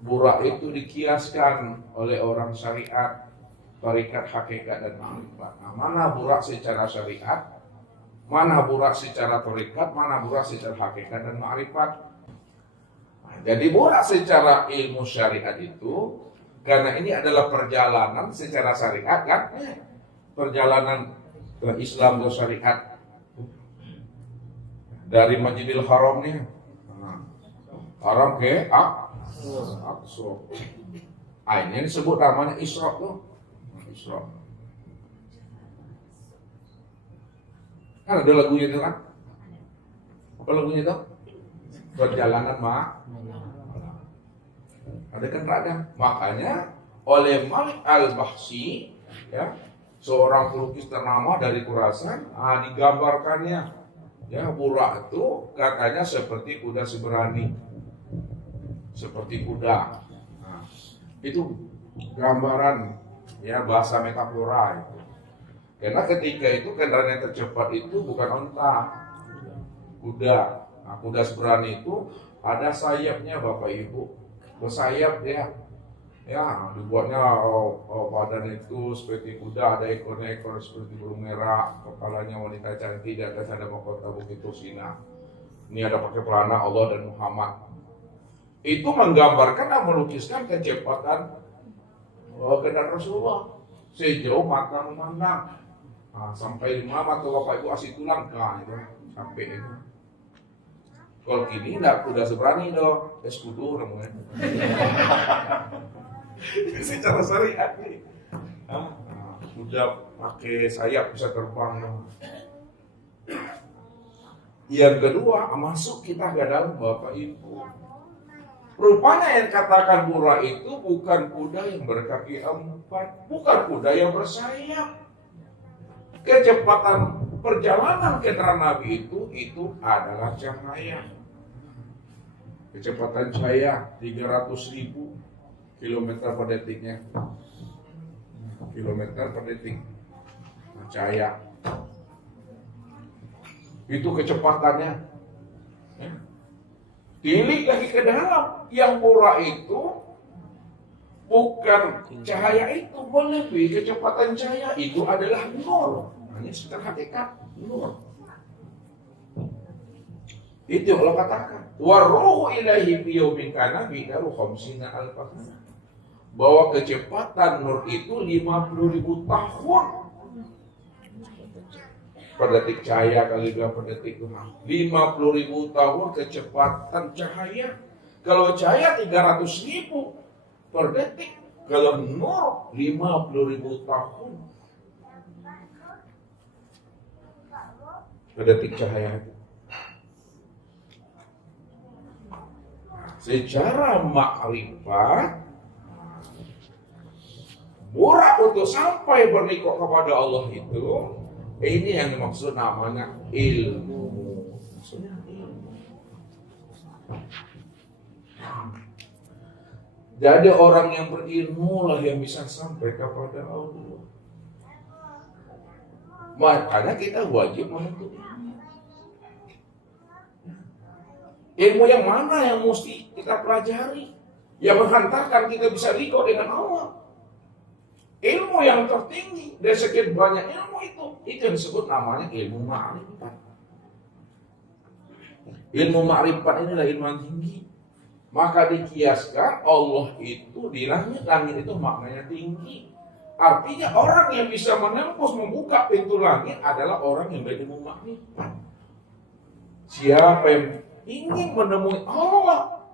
Burak itu dikiaskan oleh orang syariat, tarikat, hakikat, dan ma'rifat. Nah, mana burak secara syariat, mana burak secara tarikat, mana burak secara hakikat dan ma'rifat. Nah, jadi burak secara ilmu syariat itu, karena ini adalah perjalanan secara syariat kan, perjalanan Islam ke syariat dari Masjidil Haram nih, Haram ke Aqsa. Ini disebut namanya Isra tuh. Isra. Kan ada lagunya itu kan? Apa lagunya itu? Perjalanan ada kan radang. Makanya oleh Malik Al-Bahsi, ya, seorang pelukis ternama dari Khurasan, digambarkannya, ya, Burak itu katanya seperti kuda seberani, seperti kuda. Nah, itu gambaran, ya, bahasa metafora itu. Karena ketika itu kendaraan yang tercepat itu bukan onta, kuda. Nah, kuda seberani itu ada sayapnya, Bapak Ibu. Bersayap dia, ya, dibuatnya badan itu seperti kuda, ada ekor seperti burung merah, kepalanya wanita cantik, di atas ada mahkota Bukit Tursina. Ini ada pakai pelana Allah dan Muhammad. Itu menggambarkan dan melukiskan kecepatan kendaraan Rasulullah sejauh mata memandang. Nah, sampai di mana mata Bapak Ibu asih tulang, nah itu sampai itu. Kalau kini enggak kuda seberani dong, eskudu namanya. Secara syariat nih. Kuda pakai sayap bisa terbang. Yang kedua, masuk kita ke dalam Bapak Ibu. Rupanya yang katakan Burak itu bukan kuda yang berkaki 4, bukan kuda yang bersayap. Kecepatan perjalanan kendaraan Nabi itu adalah cahaya. Kecepatan cahaya 300.000 kilometer per detiknya. Kilometer per detik. Cahaya. Itu kecepatannya. Ya. Tilik lagi ke dalam. Yang Burak itu bukan cahaya itu, lebih kecepatan cahaya itu adalah nur. Hanya secara hakikat nur. Itu Allah katakan, waruhu ilahi biyaumin kana bidaru khamsina alfasana. Bahwa kecepatan nur itu 50.000 tahun. Per detik cahaya kali 2 per detik itu 50.000 tahun kecepatan cahaya. Kalau cahaya 300.000 per detik, kalau nur 50.000 tahun per detik cahaya itu. Secara makrifat, Burak untuk sampai bernikah kepada Allah itu, ini yang dimaksud namanya ilmu. Maksudnya ilmu. Jadi orang yang berilmu lah yang bisa sampai kepada Allah. Makanya kita wajib menuntut ilmu. Ilmu yang mana yang mesti kita pelajari, yang menghantarkan kita bisa liqo dengan Allah. Ilmu yang tertinggi dari sekian banyak ilmu itu yang disebut namanya ilmu ma'rifat. Ilmu ma'rifat inilah ilmu yang tinggi. Maka dikiaskan Allah itu di langit itu maknanya tinggi. Artinya orang yang bisa menembus membuka pintu langit adalah orang yang berilmu ma'rifat. Siapa yang ingin menemui Allah,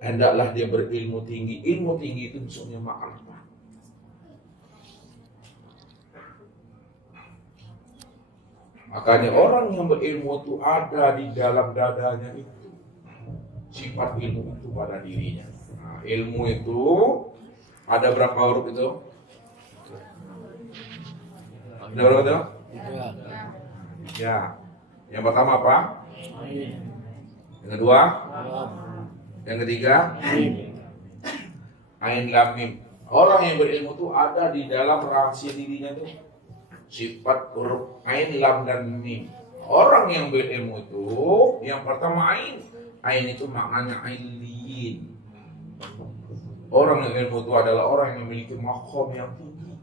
hendaklah dia berilmu tinggi. Ilmu tinggi itu maksudnya ma'rifat. Makanya orang yang berilmu itu ada di dalam dadanya itu sifat ilmu itu pada dirinya. Nah, ilmu itu ada berapa huruf itu? Ada berapa itu? Ya. Yang pertama apa? Yang kedua? Yang ketiga? Ain lam mim. Orang yang berilmu itu ada di dalam rahasia dirinya itu sifat huruf ain, lam, dan mim. Orang yang berilmu itu yang pertama ain. Ain itu maknanya ain liin. Orang yang ilmu itu adalah orang yang memiliki maqam yang tinggi.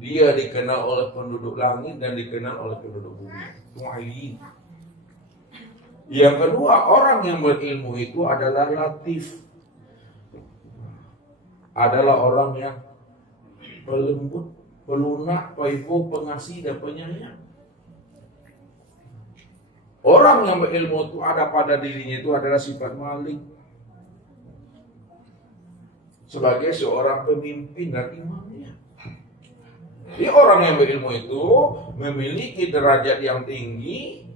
Dia dikenal oleh penduduk langit dan dikenal oleh penduduk bumi. Itu alim. Yang kedua, orang yang berilmu itu adalah latif. Adalah orang yang pelembut, pelunak, paipo, pengasih, dan penyayang. Orang yang berilmu itu ada pada dirinya itu adalah sifat malik. Sebagai seorang pemimpin dan imamnya. Jadi orang yang berilmu itu memiliki derajat yang tinggi,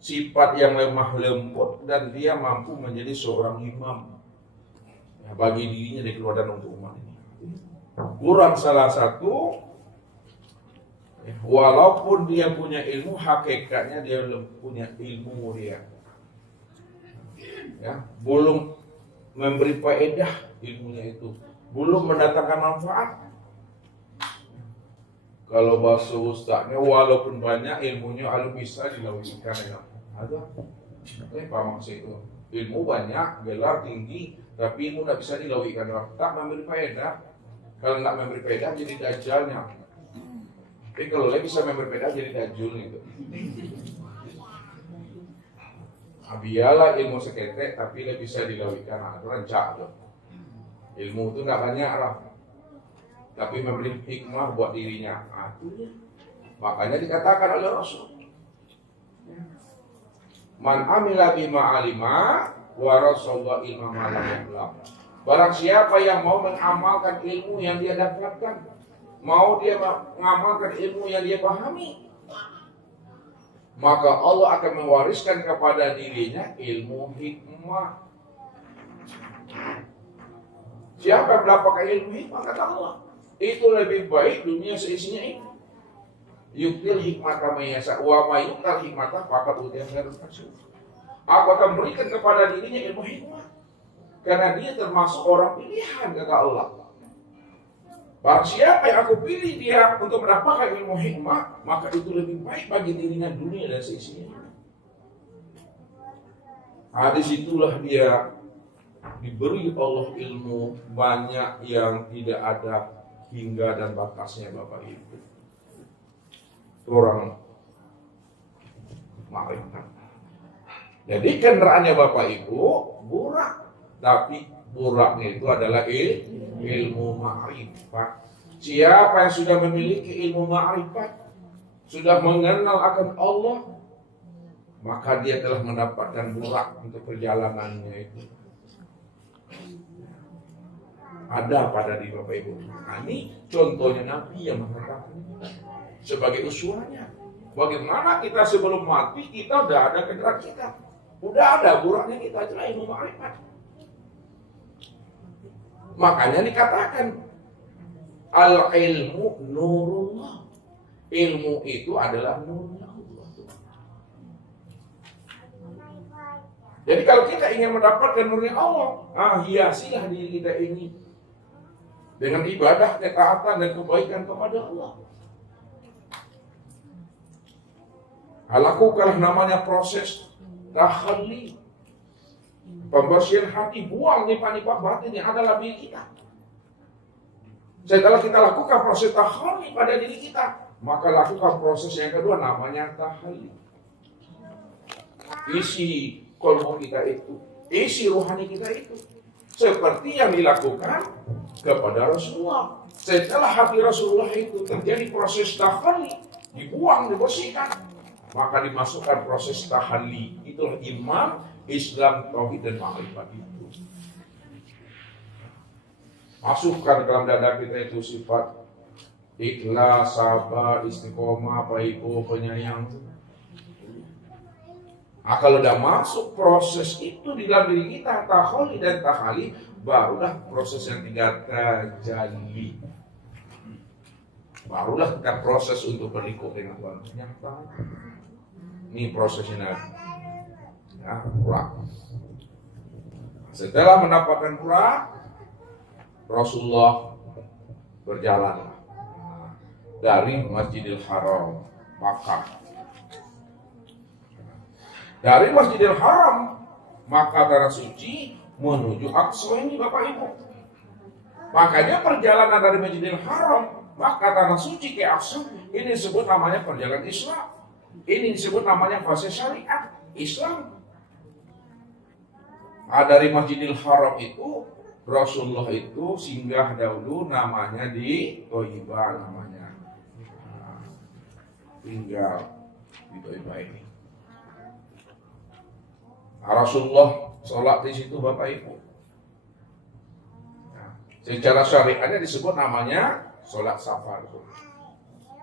sifat yang lemah lembut, dan dia mampu menjadi seorang imam bagi dirinya di keluarga dan untuk umat ini. Kurang salah satu, walaupun dia punya ilmu, hakikatnya dia belum punya ilmu dia. Ya, belum memberi faedah ilmunya itu, belum mendatangkan manfaat. Kalau bahasa ustaznya, walaupun banyak ilmunya, alu bisa dilawirkan ya. Ada, apa maksud itu? Ilmu banyak, gelar tinggi, tapi ilmu tidak bisa dilawirkan. Tak memberi faedah. Kalau tidak memberi faedah jadi dajjalnya. Tapi kalau dia bisa memberi faedah jadi dajjul gitu. Biarlah ilmu seketek, tapi dia bisa dilawirkan. Nah, itu rancak tuh. Ilmu itu tidak banyak lah, tapi memberi hikmah buat dirinya. Makanya dikatakan oleh Rasul, man amila bima alima wa rasulullah ilma malam. Barang siapa yang mau mengamalkan ilmu yang dia dapatkan, mau dia mengamalkan ilmu yang dia pahami, maka Allah akan mewariskan kepada dirinya ilmu hikmah. Siapa yang mendapatkan ilmu hikmah, kata Allah, itu lebih baik dunia seisinya ini. Yuktil hikmata mayasa wa mayuktal hikmata faqad utiya khairan katsira. Aku akan berikan kepada dirinya ilmu hikmah, karena dia termasuk orang pilihan, kata Allah. Barang siapa yang aku pilih dia untuk mendapatkan ilmu hikmah, maka itu lebih baik bagi dirinya dunia dan seisinya. Hadis itulah dia diberi Allah ilmu banyak yang tidak ada hingga dan batasnya, Bapak Ibu. Orang makrifat. Jadi kendaraannya Bapak Ibu burak, tapi buraknya itu adalah ilmu ma'rifat. Siapa yang sudah memiliki ilmu ma'rifat, sudah mengenal akan Allah, maka dia telah mendapatkan burak untuk perjalanannya itu. Ada pada diri Bapak Ibu. Nah, ini contohnya Nabi yang mengatakan sebagai uswahnya. Bagaimana kita sebelum mati kita udah ada kendaraan kita, udah ada buraknya kita, itulah ilmu ma'rifat. Makanya dikatakan al-ilmu nurullah. Ilmu itu adalah nurnya Allah. Jadi kalau kita ingin mendapatkan nurnya Allah, hiasilah diri kita ini dengan ibadah, ketaatan, dan kebaikan kepada Allah. Lakukanlah namanya proses takhalli, pembersihan hati, buang nifak-nifak batin yang ada dalam diri kita. Setelah kita lakukan proses takhalli pada diri kita, maka lakukan proses yang kedua namanya tahalli. Isi kolbu kita itu, isi rohani kita itu, seperti yang dilakukan kepada Rasulullah. Setelah hati Rasulullah itu terjadi proses tahalli, dibuang, dibersihkan, maka dimasukkan proses tahalli. Itulah iman, Islam, tauhid, dan ma'rifat itu. Masukkan dalam dada kita itu sifat ikhlas, sabar, istiqomah, paipo, penyayang. Nah, kalau udah masuk proses itu di dalam diri kita, tahalli dan tahalli, barulah proses yang tiga terjadi. Barulah kita proses untuk berikut dengan Tuhan. Ternyata ini prosesnya. Ya, purak. Setelah mendapatkan purak, Rasulullah berjalan dari Masjidil Haram, Makkah. Dari Masjidil Haram, Makkah tanah suci, menuju Aqsa ini Bapak Ibu. Makanya perjalanan dari Masjidil Haram maka tanah suci ke Aqsa ini disebut namanya perjalanan Islam. Ini disebut namanya fase syariat Islam. Dari Masjidil Haram itu Rasulullah itu singgah dahulu namanya di Thayyibah namanya. Tinggal di Thayyibah ini. Rasulullah sholat di situ Bapak Ibu. Secara syariatnya disebut namanya sholat safar.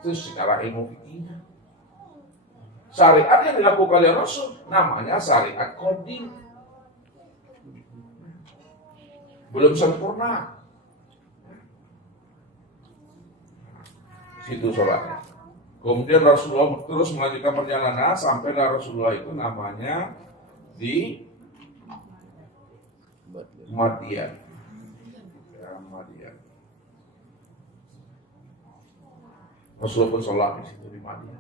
Itu secara ilmu fikih. Syariat yang dilakukan oleh Rasul namanya syariat qadim. Belum sempurna. Situ sholatnya. Kemudian Rasulullah terus melanjutkan perjalanan sampai Rasulullah itu namanya di Madian. Madian. Rasulullah pun sholat di situ di Madian.